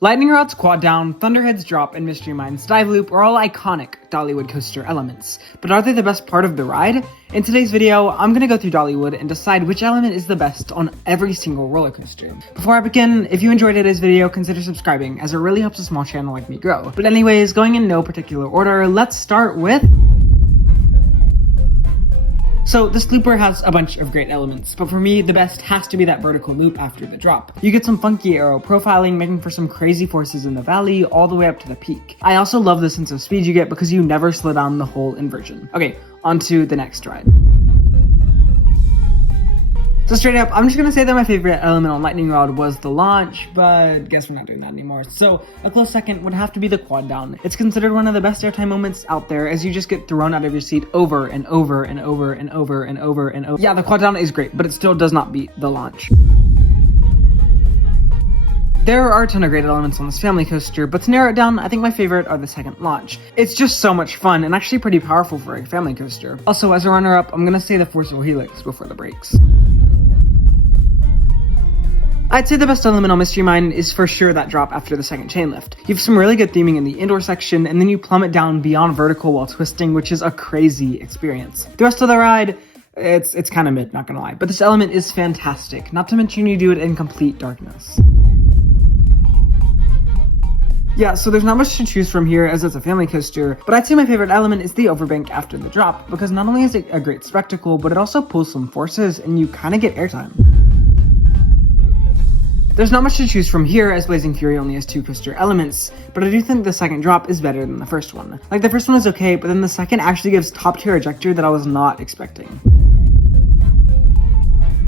Lightning Rod's Quad Down, Thunderhead's Drop, and Mystery Mine's Dive Loop are all iconic Dollywood coaster elements. But are they the best part of the ride? In today's video, I'm gonna go through Dollywood and decide which element is the best on every single roller coaster. Before I begin, if you enjoyed today's video, consider subscribing, as it really helps a small channel like me grow. But anyways, going in no particular order, let's start with... So this looper has a bunch of great elements, but for me, the best has to be that vertical loop after the drop. You get some funky aero profiling, making for some crazy forces in the valley, all the way up to the peak. I also love the sense of speed you get because you never slow down the whole inversion. Okay, on to the next ride. So straight up, I'm just gonna say that my favorite element on Lightning Rod was the launch, but guess we're not doing that anymore. So a close second would have to be the Quad Down. It's considered one of the best airtime moments out there, as you just get thrown out of your seat over and over and over and over and over and over. Yeah, the Quad Down is great, but it still does not beat the launch. There are a ton of great elements on this family coaster, but to narrow it down, I think my favorite are the second launch. It's just so much fun and actually pretty powerful for a family coaster. Also, as a runner-up, I'm gonna say the forcible helix before the brakes. I'd say the best element on Mystery Mine is for sure that drop after the second chain lift. You have some really good theming in the indoor section, and then you plummet down beyond vertical while twisting, which is a crazy experience. The rest of the ride, it's kind of mid, not gonna lie, but this element is fantastic, not to mention you do it in complete darkness. Yeah, so there's not much to choose from here as it's a family coaster, but I'd say my favorite element is the overbank after the drop, because not only is it a great spectacle, but it also pulls some forces and you kind of get airtime. There's not much to choose from here, as Blazing Fury only has two coaster elements, but I do think the second drop is better than the first one. Like, the first one is okay, but then the second actually gives top tier ejector that I was not expecting.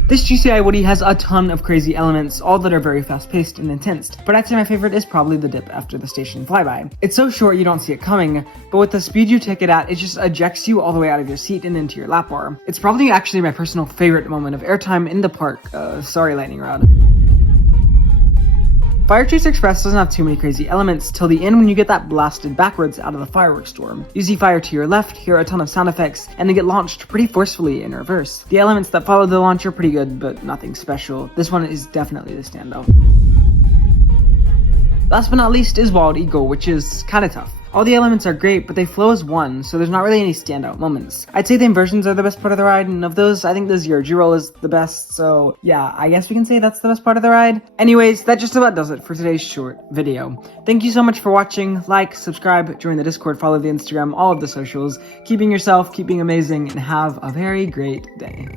This GCI Woody has a ton of crazy elements, all that are very fast-paced and intense, but I'd say my favorite is probably the dip after the station flyby. It's so short you don't see it coming, but with the speed you take it at, it just ejects you all the way out of your seat and into your lap bar. It's probably actually my personal favorite moment of airtime in the park. Sorry, Lightning Rod. Fire Chase Express doesn't have too many crazy elements till the end when you get that blasted backwards out of the fireworks storm. You see fire to your left, hear a ton of sound effects, and then get launched pretty forcefully in reverse. The elements that follow the launch are pretty good, but nothing special. This one is definitely the standout. Last but not least is Wild Eagle, which is kinda tough. All the elements are great, but they flow as one, so there's not really any standout moments. I'd say the inversions are the best part of the ride, and of those, I think the Zero G roll is the best, so yeah, I guess we can say that's the best part of the ride. Anyways, that just about does it for today's short video. Thank you so much for watching. Like, subscribe, join the Discord, follow the Instagram, all of the socials. Keeping yourself, keeping amazing, and have a very great day.